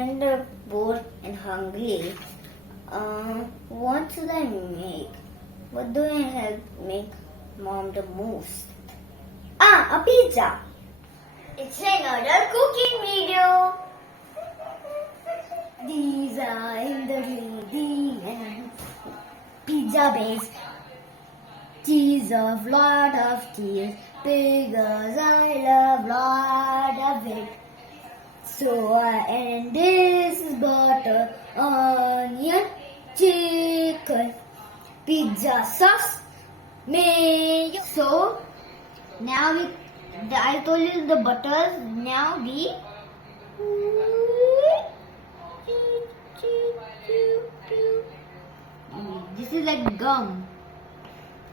kind of bored and hungry. What should I make? What do I help make mom the most? A pizza. It's another cooking video. These are ingredients. Pizza base. Cheese of lot of cheese. Because I love lot of it. So and this is butter, onion, chicken, pizza sauce, mayo. So now I told you the butter. Now this is like gum,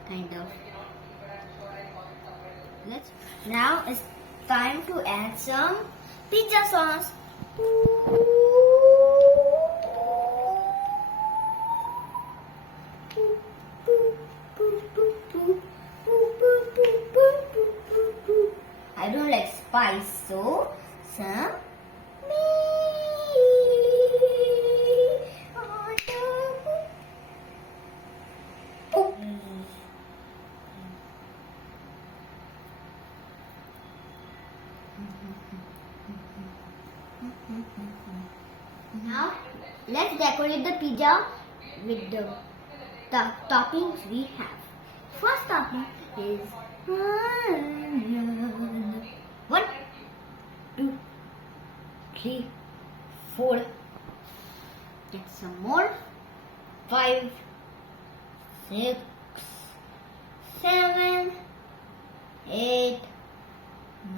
kind of. Now it's time to add some pizza sauce. I don't like spice, so some Now let's decorate the pizza with the toppings we have. First topping is 1, 2, 3, 4. Get some more. 5, 6, 7, 8,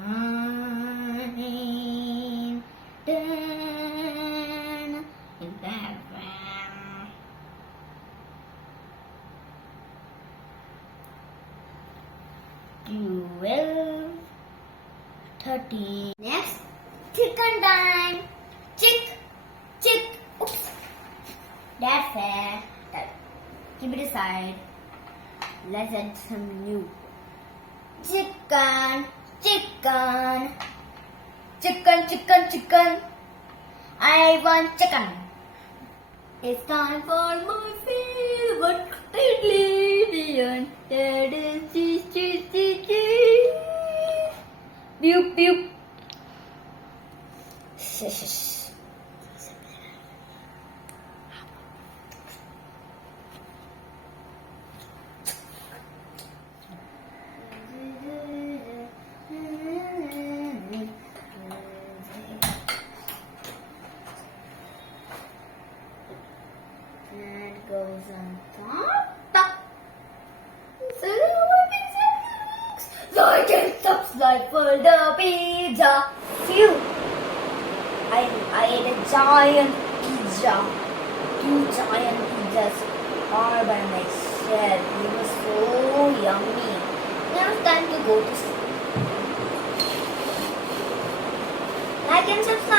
9, 10, 11, 12, 13. Next, chicken time. Chick. Oops. That's fair. Keep it aside. Let's add some new. Chicken. I want chicken. It's time for my favorite ingredient. That is cheese. Pew. That goes on top. So I can subscribe for the pizza. Phew! I ate a giant pizza. 2 giant pizzas all by myself. It was so yummy. Now it's time to go to sleep. Like and subscribe.